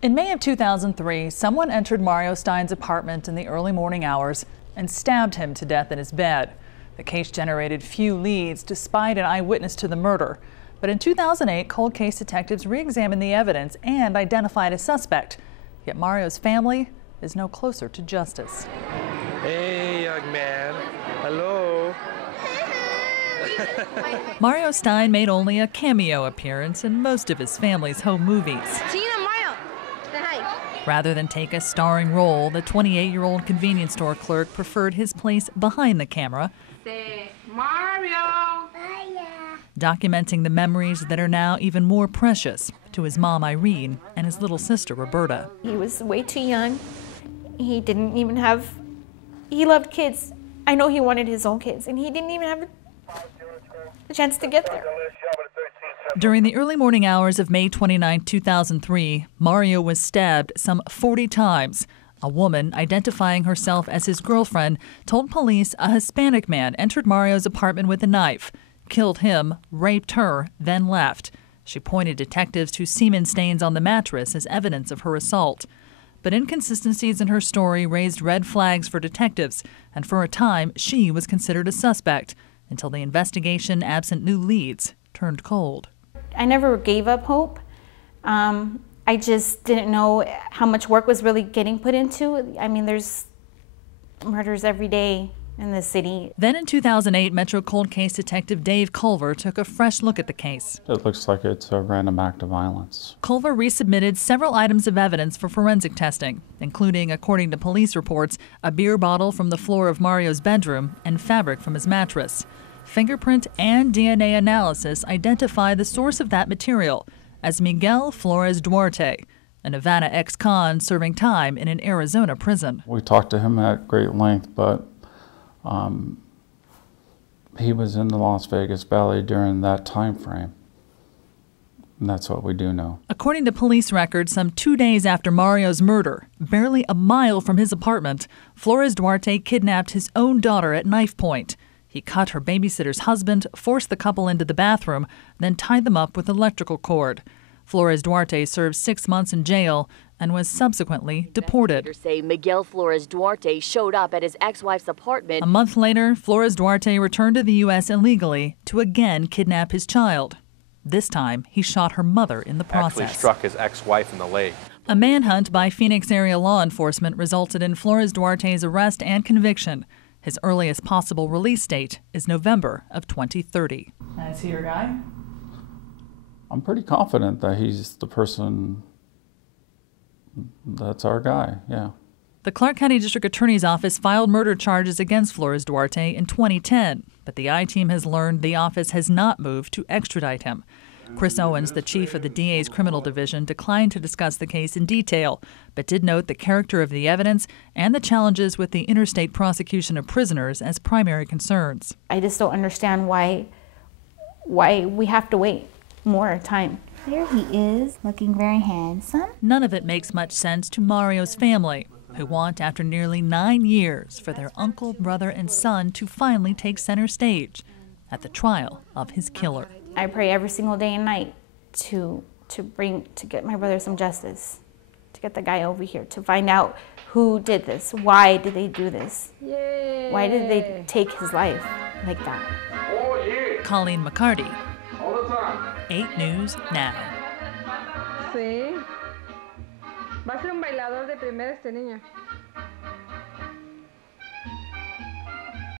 In May of 2003, someone entered Mario Stein's apartment in the early morning hours and stabbed him to death in his bed. The case generated few leads despite an eyewitness to the murder. But in 2008, cold case detectives re-examined the evidence and identified a suspect. Yet Mario's family is no closer to justice. Hey, young man. Hello. Mario Stein made only a cameo appearance in most of his family's home movies. Rather than take a starring role, the 28-year-old convenience store clerk preferred his place behind the camera, Mario! documenting the memories that are now even more precious to his mom Irene and his little sister Roberta. He was way too young. He didn't even have, he loved kids. I know he wanted his own kids, and he didn't even have a chance to get there. During the early morning hours of May 29, 2003, Mario was stabbed some 40 times. A woman, identifying herself as his girlfriend, told police a Hispanic man entered Mario's apartment with a knife, killed him, raped her, then left. She pointed detectives to semen stains on the mattress as evidence of her assault. But inconsistencies in her story raised red flags for detectives, and for a time she was considered a suspect, until the investigation, absent new leads, turned cold. I never gave up hope. I just didn't know how much work was really getting put into. I mean, there's murders every day in this city. Then in 2008, Metro cold case detective Dave Culver took a fresh look at the case. It looks like it's a random act of violence. Culver resubmitted several items of evidence for forensic testing, including, according to police reports, a beer bottle from the floor of Mario's bedroom and fabric from his mattress. Fingerprint and DNA analysis identify the source of that material as Miguel Flores Duarte, a Nevada ex-con serving time in an Arizona prison. We talked to him at great length, but he was in the Las Vegas Valley during that time frame. And that's what we do know. According to police records, some 2 days after Mario's murder, barely a mile from his apartment, Flores Duarte kidnapped his own daughter at knife point. He cut her babysitter's husband, forced the couple into the bathroom, then tied them up with electrical cord. Flores Duarte served 6 months in jail and was subsequently deported. Investigators say Miguel Flores Duarte showed up at his ex-wife's apartment. A month later, Flores Duarte returned to the U.S. illegally to again kidnap his child. This time, he shot her mother in the process. Actually struck his ex-wife in the leg. A manhunt by Phoenix area law enforcement resulted in Flores Duarte's arrest and conviction. His earliest possible release date is November of 2030. Is he your guy? I'm pretty confident that he's the person that's our guy, yeah. The Clark County District Attorney's Office filed murder charges against Flores Duarte in 2010, but the I-Team has learned the office has not moved to extradite him. Chris Owens, the chief of the DA's criminal division, declined to discuss the case in detail, but did note the character of the evidence and the challenges with the interstate prosecution of prisoners as primary concerns. I just don't understand why we have to wait more time. There he is, looking very handsome. None of it makes much sense to Mario's family, who want, after nearly 9 years, for their uncle, brother, and son to finally take center stage at the trial of his killer. I pray every single day and night to get my brother some justice, to get the guy over here, to find out who did this, why did they do this, Yay. Why did they take his life like that. Oh, yeah. Colleen McCarty, All the time. 8 News Now. Sí. Va a ser un bailador de primera este niño.